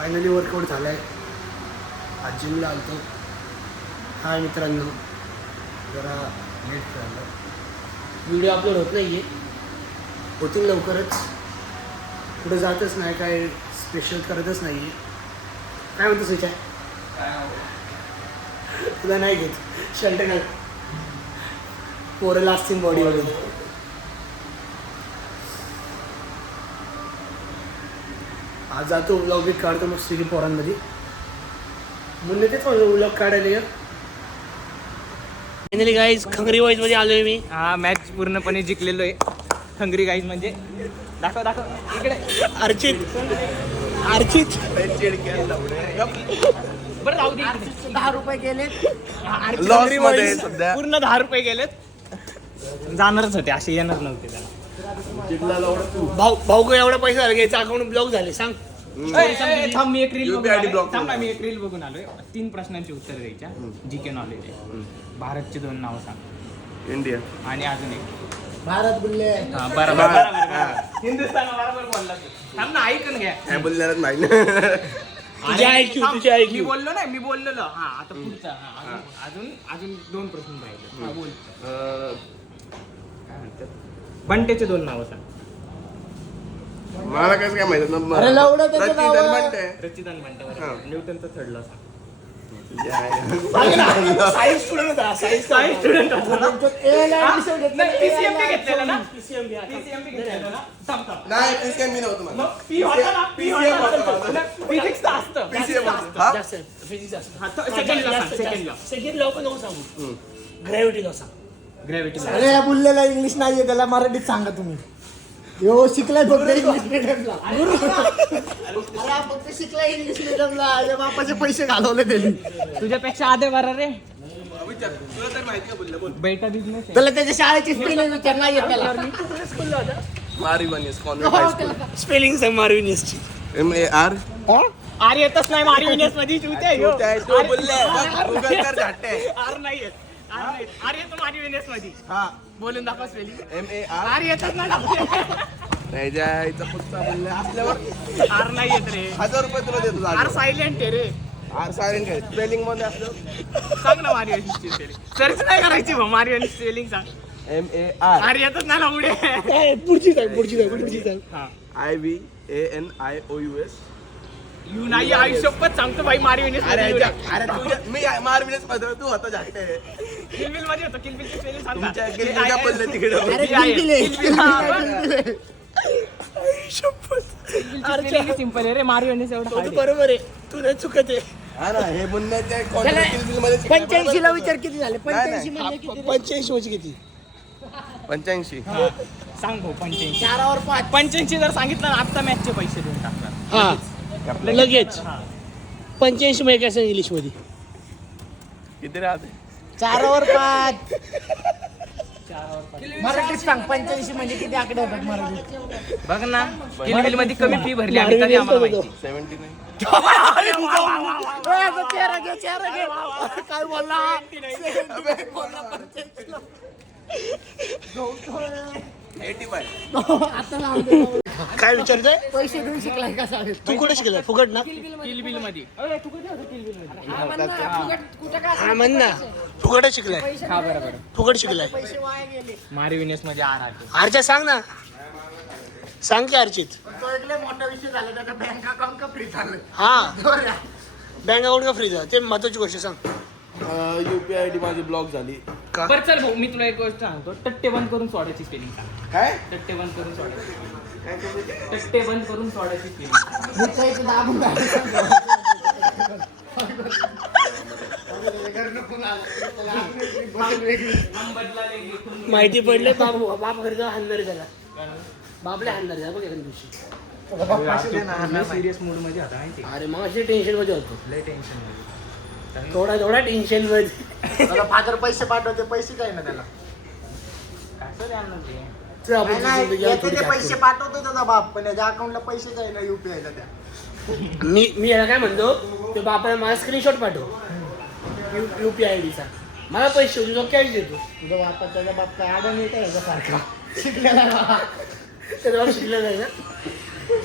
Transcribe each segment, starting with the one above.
Finally workout झाला आहे. आज जिमला आलतो. हाय मित्रांनो, जरा लेट झालं, व्हिडिओ अपलोड होत नाही आहे, होतील लवकरच. कुठं जातच नाही, काय स्पेशल करतच नाही आहे. काय म्हणतो सुचा? तुला नाही घेत शर्ट घाल, पोरं असतील बॉडी वगैरे. आज जातो व्लॉग बीट काढतो मग सिटी पोरांमध्ये. मुन्ने तेच माझं व्लॉग काढायला या. फायनली गाईज खंगरी वाईज मध्ये आलोय मी. हा मॅच पूर्णपणे जिंकलेलो आहे. खंगरी गाईज म्हणजे दाखव इकडे. अर्चित बरं राहू दे. 10 रुपये गेले लॉस मध्ये सध्या पूर्ण 10 रुपये गेलेत. जाणारच होते, असे येणार नव्हते त्याला. भाऊ को एवढा पैसा झाला घ्यायचा, अकाउंट ब्लॉक झाले. सांग. थांब, मी एक रील बघून आलोय. 3 प्रश्नांची उत्तर द्यायच्या, जीके नॉलेज आहे. भारतची 2 नावं सांग. इंडिया आणि अजून एक भारत बुल्ले. हा बरोबर. हिंदुस्थान बरोबर बोलला. थांब ना, ऐकून घ्या. काय बोलणार नाही. तुझे IQ. मी बोललो नाही, मी बोललेलो. हा आता पुढचा. अजून 2 प्रश्न राहिले. हा बोल. काय म्हणतात, बंटेचे 2 नावं सांग. मला कसं काय माहिती ना. अरे लवडं त्याचं नाव. रचितान बंटे बरोबर. न्यूटनचा थर्ड लॉ सांग. सायन्स स्टुडंट होता. सायन्स स्टुडंट PCMB घेतलेला ना. PCMB घेतलेला ना. थांब. नाही PCM मी नव्हतो मला. P होता ना. फिजिक्स असतं. फिजिक्स असतं. सेकंड लॉ पण नको सांगू. ग्रॅव्हिटी लॉ सांग. ग्रॅव्हिटी. अरे या बुल्लेला इंग्लिश नाहीये, त्याला मराठीत सांगा तुम्ही. यो शिकलाय फक्त इंग्लिश मिडियमला. अरे हा फक्त शिकलाय इंग्लिश मिडियमला. अरे बापाचे पैसे घालवले त्यांनी. तुझ्यापेक्षा आधे बरा रे. तुला तर माहिती का बोललं बोल. बेटा बिझनेस आहे. त्याला त्याच्या शाळेची स्पेलिंग विचारला येत त्याला. Mar Ivanios convent high school. स्पेलिंग सांग मार्विनियसची. MAR. आर येतच नाही मारिविनेस मध्ये. तो बोलले गूगल कर झाटे. आर नाही येत. आर येतो मारिविनेस मध्ये. हा बोलून दाखव स्पेलिंग. MAR. आर येतच नाही. नाही जायचा पुढचा बोलले असल्यावर आर नाही येत रे. 1000 रुपये तुला देतो. आर सायलेंट आहे रे. आर सायलेंट आहे. स्पेलिंग मध्ये असलं सांग ना मारिविनेसची स्पेलिंग. सर्च नाही करायची मग. मारिविनेस स्पेलिंग सांग. MAR. आर येतच नाही लावडे. पुढची सांग. हा IVANIOUS. यू नाही आयुष्यपत सांगतो भाई. मारिविनेस अरे तुझ्या मी मारविनेस मध्ये तू होता झाटे. किलबिल मध्ये होतं. किलबिलची स्पेलिंग सांग. तुमच्या किल्लीच्या पद्धतीकडे अरे सिंपल आहे रे. मारिविनेस एवढं तू बरोबर आहे, तू नाही चुकत आहे. हा ना, हे बुनण्याच्या किल्ली मध्ये 85 ला विचार किती झाले? 85 नाही. म्हणजे किती? 85 म्हणजे किती? 85. हा. सांग भाऊ 85. 4 वर 5. 85 जर सांगितलं ना, आत्ता मॅचचे पैसे देऊन टाकणार. हा लगेच. 85 म्हणजे काय सांग इंग्लिश मध्ये? किती राहते? 4 वर 5. मराठीत सांग. 85 म्हणजे किती आकडे होतात मराठीत? बघ ना, किलबिल मध्ये कमी फी भरली आम्ही तरी आम्हाला माहिती. 79. चेहरा घे. काय बोलला? 85. आता लावतो. काय विचारतोय? पैसे देऊन शिकलाय का साहेब? तू कुठे शिकलाय? फुकट ना? किलबिल मध्ये. हा म्हण ना, फुकट शिकलाय. हा बरोबर. फुकट शिकलाय. पैसे वाया गेले. मारिविनेस मध्ये आर आहे. अर्चित सांग ना. सांग की अर्चित. तो एक लय मोठा विषय झाला. त्याचा बँक अकाउंट का फ्री झालं? हा बँक अकाउंट का फ्रीज ते महत्वाची गोष्ट सांग. UPI ID माझी ब्लॉक झाली. का? बरं चल भाऊ, मी तुला एक गोष्ट सांगतो. टट्टे बंद करून सोडायची स्पेलिंग सांग. काय? टट्टे बंद करून सोडायची. टट्टे बंद करून सोडायची स्पेलिंग. मुद्दा इथे दाबून राहिला. माहिती पडले बाप घरी जाऊन हाणणार त्याला. बापले हाणणार आहे बघ एखाद्या दिवशी. सिरियस मूड मध्ये होता माहिती. अरे मग अशी टेन्शन मध्ये होतो. लय टेन्शन मध्ये. थोडा टेन्शन मध्ये. मला फादर पैसे पाठवते. पैसे काय ना त्याला? कसं द्याल ते? चल आपण तुझी नाही, जिंदगी याचे थोडी ते जास्त पैसे करू. पाठवतो त्याचा बाप, पण याच्या अकाउंटला पैसे काय ना UPI ला त्या. मी याला काय म्हणतो, ते बापाला मला स्क्रीनशॉट पाठव UPI ID चा. मला पैसे तुझं कॅश देतो. तुझा बाप त्याचा बाप काय आडा नाही काय सारखा शिकलेला. त्याच्यावर शिकलेलं आहे ना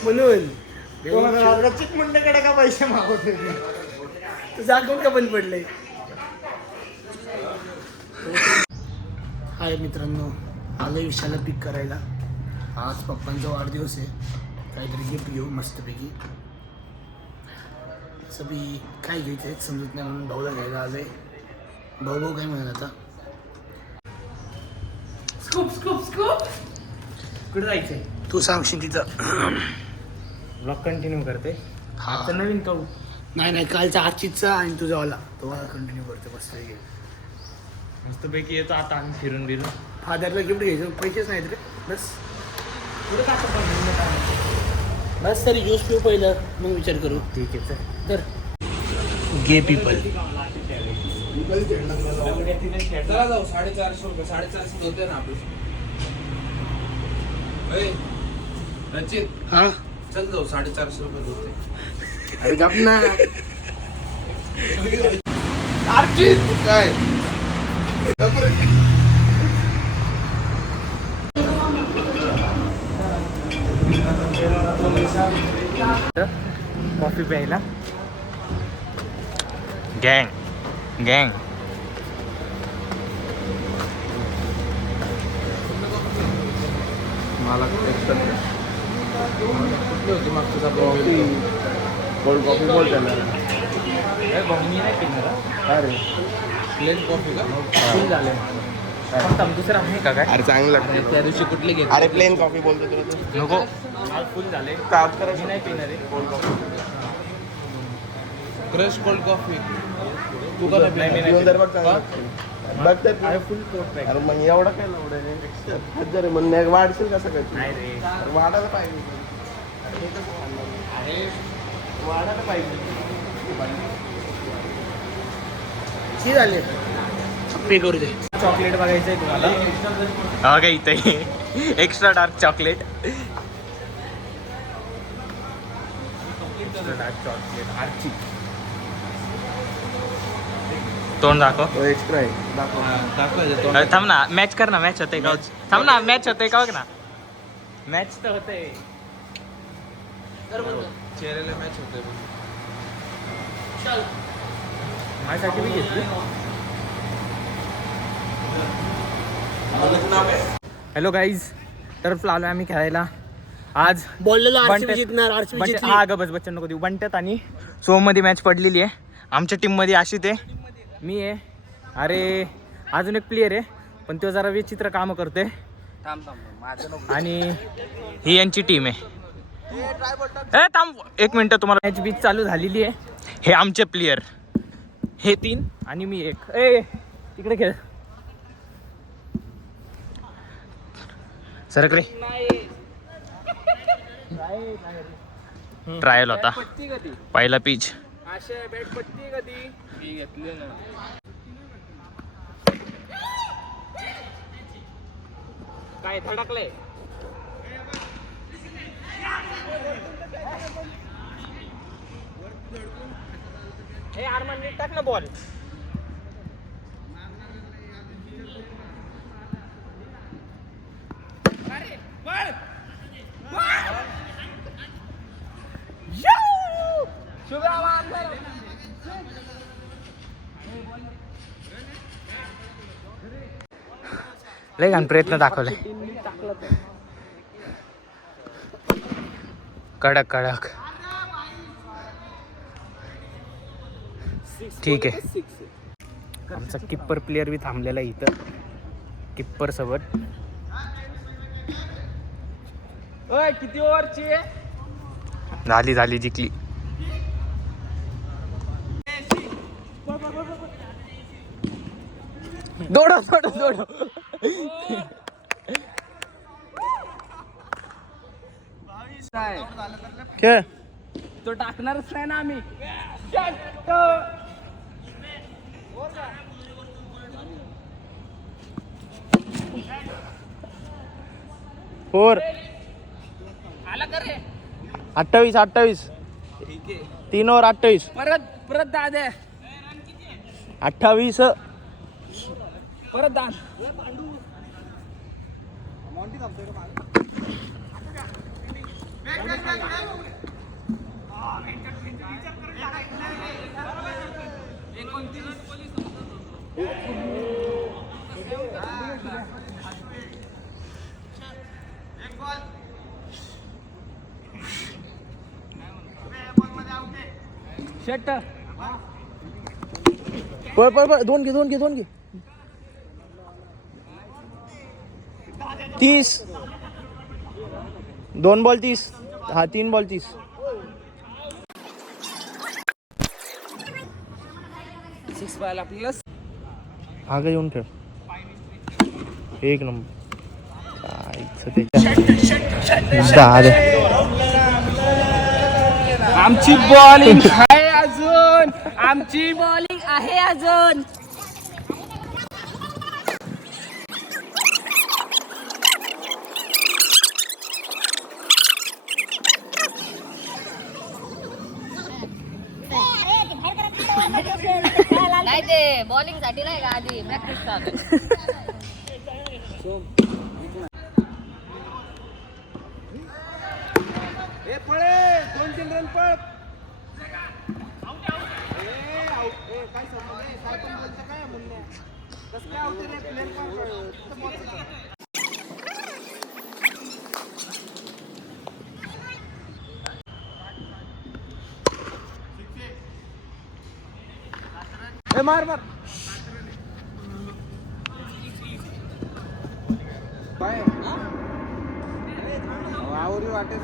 म्हणून. चिकमुंडेकडे का पैसे मागवते तुझं अकाउंट का बंद पडलंय? हाय मित्रांनो, आलोय विशाला पिक करायला. आज पप्पांचा वाढदिवस आहे. काहीतरी गिफ्ट घेऊ मस्तपैकी. सगळी काय घ्यायचं आहे समजत नाही म्हणून भाऊला घ्यायला आलोय. भाऊ काय म्हणत आता? Scoop scoop scoop. कुठे जायचंय? तू सांगशील तिथं. ब्लॉग कंटिन्यू करते. हा. आता नवीन काऊ. नाही कालचा आजचीचा आणि तुझावाला तो मला कंटिन्यू करतो मस्तपैकी. मस्तपैकी येतो आता आम्ही फिरून बिरून. फादरला गिफ्ट घ्यायचं, पैसेच नाहीत रे. बस कुठं टाकतो पण बस तरी ज्यूस पिऊ पहिलं, मग विचार करू. ठीक आहे चल. तर गे पीपल चला जाऊ 450 रुपये 450 होते ना आपले. रचित हा चल जाऊ 450 रुपये होते. अरे गप ना. अर्चित काय कॉफी प्यायला. गँग गँग. मला एक्स्ट्रा कुठली होती मागचा कोल्ड कॉफी बोल त्याला. मी नाही पिणार. अरे प्लेन कॉफी का फुल झाले. दुसरं आहे का काय? अरे चांगलं लागतं. त्या दिवशी कुठली घेतली? अरे प्लेन कॉफी बोलतो तुला तू. नको. फुल झाले. काम करायचं मी नाही पिणार आहे. Cold coffee crush cold coffee तू का नाही, मी नाही पिऊन तर बघ चांगलं. बघ तर अरे फुल कोट अरे मग एवढं काय लावडं हजार म्हणून वाढशील कसं काय तू? नाही रे. अरे वाढायला पाहिजे. अरे वाढायला पाहिजे. शी झाले पे करू दे. चॉकलेट बघायचं आहे तुम्हाला? हा का इथे extra dark chocolate. Dark chocolate आरची. तोंड दाखव. तो एक्स्ट्रा आहे दाखवायचं अरे थांब ना, मॅच कर ना. मॅच होते का? थांब ना, मॅच होते का? बघ ना, मॅच तर होते. चेहऱ्याला मॅच होते. माझ्यासाठी मी घेतली. हॅलो गाईज, टर्फ आलो आम्ही खेळायला. आज बोललेलो आरसीबी बंट्यात- जिंकणार. आरसीबी बंट्यात- जिंकली. हा ग बस बच्चन नको देऊ. बंट्यात आणि सोममध्ये मॅच पडलेली आहे. आमच्या टीममध्ये अशी मी आहे. अरे अजून एक प्लेयर आहे पण तो जरा विचित्र कामं करते. आणि ही यांची टीम आहे. ए थांब एक मिनटं, तुम्हाला मॅच बीच चालू झालेली आहे. हे आमचे प्लेयर, हे 3 आणि मी 1. ए तिकडे खेळ. सरक रे. ट्रायल होता पहिला पिच. काय धडकलंय? हे आरमान नीट टाक ना बॉल. लय घाण प्रयत्न दाखवले. कडक कडक. ठीक आहे. आमचा किप्पर प्लेअर बी थांबलेला आहे इथं किप्पर सोबत. किती ओव्हरची झाली जिंकली. दोडो. खेळ. तो टाकणारच नाही ना आम्ही. फोर. आला का रे? 28 3 ओव्हर 28. परत दादे. 28. परत दाद. पळ पळ पळ, दोन घे 30. 2 बॉल 30. हा 3 बॉल 30. हा का येऊन खेळ. एक नंबर. आमची बॉलिंग आहे अजून. आमची बॉलिंग आहे अजून. नाही ते बॉलिंग साठी नाही का आधी प्रॅक्टिस चालू. मार मार. आवरी वाटे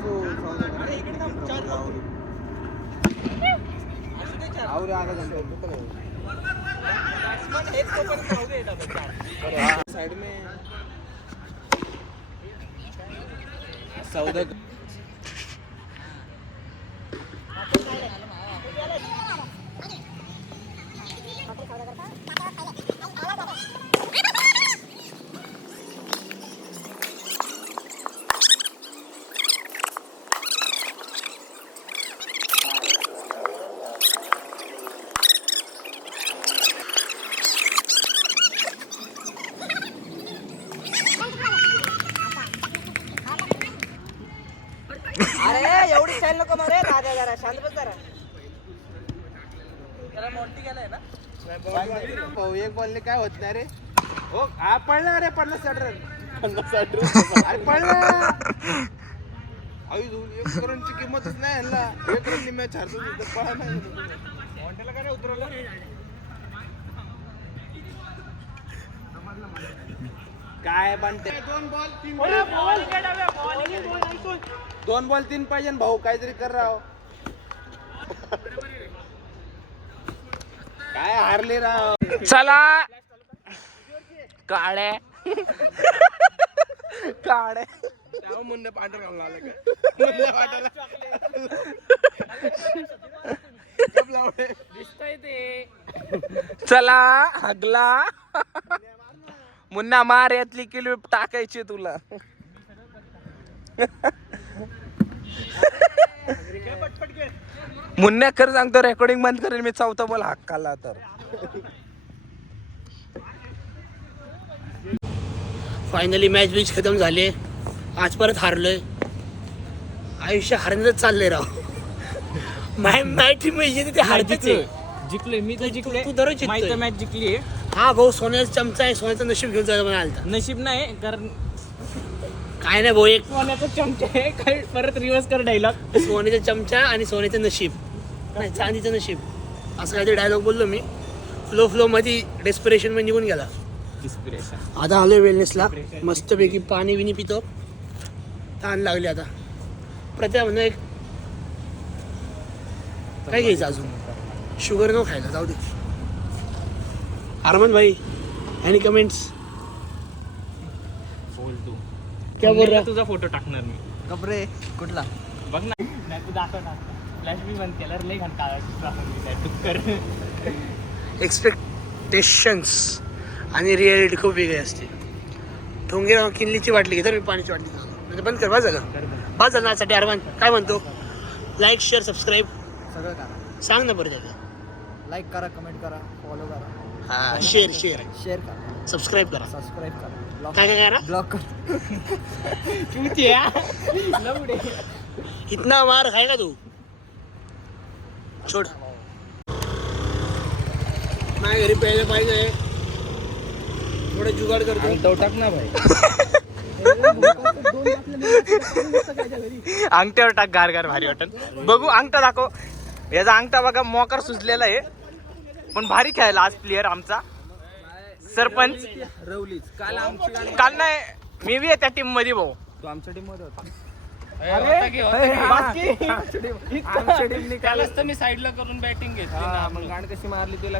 आवरी आधा साइड में सौदा. अरे एवढी स्टाईल नको मारे दादा, जरा शांत बस जरा. भाऊ एक बॉलने काय होत नाही रे. हो हा पडला रे. 50-60 रन. 50-60 रन. अरे पडला. आई 1 रनची किंमतच नाही ह्याला. 1 रननी मॅच हारतो. पळा नाही काय उतरवलं. काय बनते. 2 बॉल 3 पाहिजे भाऊ. काहीतरी कर राव. काय हारले राव. चला काळे काळे. मुन्ने पांढर घालून आलं का. मुन्ने वाटायला दिसतंय ते. चला हगला. मुन्ना मार यातली क्लिप टाकायची तुला. मुन्ना खरं सांगतो रेकॉर्डिंग बंद करेल मी. 4था बॉल हक्काला तर. फायनली मॅच बीच खतम झाले. आज परत हारलोय. आयुष्य हारण्याच चाललंय राव. माय टीम ते हारतेच आहे. जिंकलोय मी तर जिंकलोय. तू दररोज जिंकतोय. मॅच जिंकली. हा भाऊ सोन्याचा चमचा आहे. सोन्याचं नशीब घेऊन जायला मला आलता. नशीब नाही कारण काय नाही भाऊ. एक सोन्याचा चमचा आहे. काय परत रिवर्स कर डायलॉग. सोन्याचा चमचा आणि सोन्याचं नशीब नाही चांदीचं नशीब असं काहीतरी डायलॉग बोललो मी. फ्लो मध्ये डेस्पिरेशन मध्ये निघून गेला. आता आलोय वेलनेसला. मस्तपैकी पाणी विनी पितो. ताण लागले आता. प्रत्या म्हणून एक काय घ्यायचं अजून. शुगर न खायला जाऊ दे. अरमान भाई एनी कमेंट्स. बोल तू. क्या बोल रहा. तुझा फोटो टाकणार मी. कपडे कुठला. बघ ना. नाही तू दाखव ना. फ्लॅश बी बंद केला लय घंटा. एक्सपेक्टेशन्स आणि रियालिटी खूप वेगळी असते. ठोंगे किल्लीची वाटली की तर मी पाण्याची वाटली म्हणजे बंद कर. बस झालं बस झालं नासाठी. अरमान काय म्हणतो. लाईक शेअर सबस्क्राईब सगळं करा. सांग ना बरं त्याला. लाईक करा, कमेंट करा, फॉलो करा, हा शेअर शेअर करा, सबस्क्राईब करा. सबस्क्राईब करा. काय काय करा. ब्लॉक करा. इतना मार खाएगा तू. छोड. माझ्या घरी प्यायला पाहिजे. थोडं जुगाड करतो. तो टाक ना भाई. अंगठ्यावर टाक. गार गार भारी वाटन. बघू अंगठा दाखव. याचा अंगठा बघा मोकर सुचलेला आहे, पण भारी खेळायला आज प्लेअर आमचा सरपंच. रवलीच काल आमची काल नाही, मी बी आहे त्या टीम मध्ये भाऊ. तो आमच्या टीम मध्ये होता. बाकी आमच्या टीमने काल मी साईडला करून बॅटिंग घेतली ना. मग गाण कशी मारली तुला